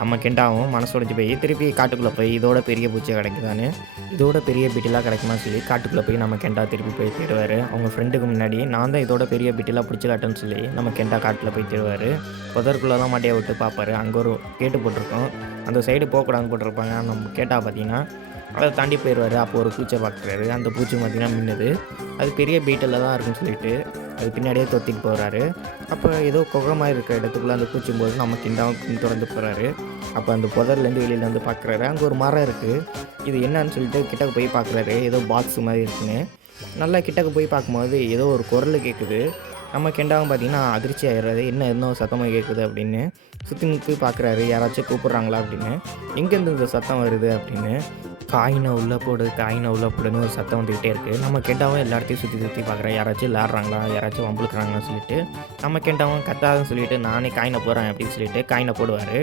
நம்ம கெண்டாவும் மனசு உடைஞ்சு போய் திருப்பி காட்டுக்குள்ளே போய் இதோட பெரிய பூச்சி கிடைக்குதான்னு, இதோட பெரிய பிட்டிலாம் கிடைக்குமான்னு சொல்லி காட்டுக்குள்ளே போய் நம்ம கெண்டா திருப்பி போய் தேடுவார். அவங்க ஃப்ரெண்டுக்கு முன்னாடி நான் தான் இதோட பெரிய பிட்டிலாம் பிடிச்சி காட்டுன்னு சொல்லி நம்ம கெண்டா காட்டில் போய் தேடுவார். புதருக்குள்ளே தான் மாட்டியை விட்டு பார்ப்பாரு. அங்கே ஒரு கேட்டு போட்டிருக்கோம். அந்த சைடு போகக்கூடாதுன்னு போட்டிருப்பாங்க. நம்ம கேட்டா பார்த்தீங்கன்னா அதை தாண்டி போயிடுவார். அப்போ ஒரு பூச்சை பார்க்குறாரு. அந்த பூச்சி பார்த்தீங்கன்னா மின்னுது. அது பெரிய பீட்டில் தான் இருக்குன்னு சொல்லிட்டு அது பின்னாடியே தொத்திட்டு போகிறாரு. அப்போ ஏதோ குகமாக இருக்கிற இடத்துக்குள்ளே அந்த பூச்சும் போது நம்ம கிண்டாவும் திறந்து போகிறாரு. அப்போ அந்த புதர்லேருந்து வெளியில் வந்து பார்க்குறாரு. அங்கே ஒரு மரம் இருக்குது. இது என்னன்னு சொல்லிட்டு கிட்டக்கு போய் பார்க்குறாரு. ஏதோ பாக்ஸ் மாதிரி இருக்குன்னு. நல்லா கிட்டக்கு போய் பார்க்கும்போது ஏதோ ஒரு குரல் கேட்குது. நம்ம கெண்டாவும் பார்த்தீங்கன்னா அதிர்ச்சி ஆகிடுறாரு. என்ன இன்னும் சத்தமாக கேட்குது அப்படின்னு சுற்றி முற்றி பார்க்குறாரு. யாராச்சும் கூப்பிட்றாங்களா அப்படின்னு. எங்கேருந்து இந்த சத்தம் வருது அப்படின்னு. காயினை உள்ளே போடு, காயினை உள்ளே போடுன்னு ஒரு சத்தம் வந்துக்கிட்டே இருக்குது. நம்ம கெண்டாவும் எல்லா இடத்தையும் சுற்றி சுற்றி பார்க்குறேன். யாராச்சும் விளாட்றாங்களா, யாராச்சும் வம்புழுக்கிறாங்களான்னு சொல்லிட்டு நம்ம கெண்டாவும் கத்தாதுன்னு சொல்லிட்டு நானே காயினை போடுறேன் அப்படின்னு சொல்லிட்டு காயினை போடுவார்.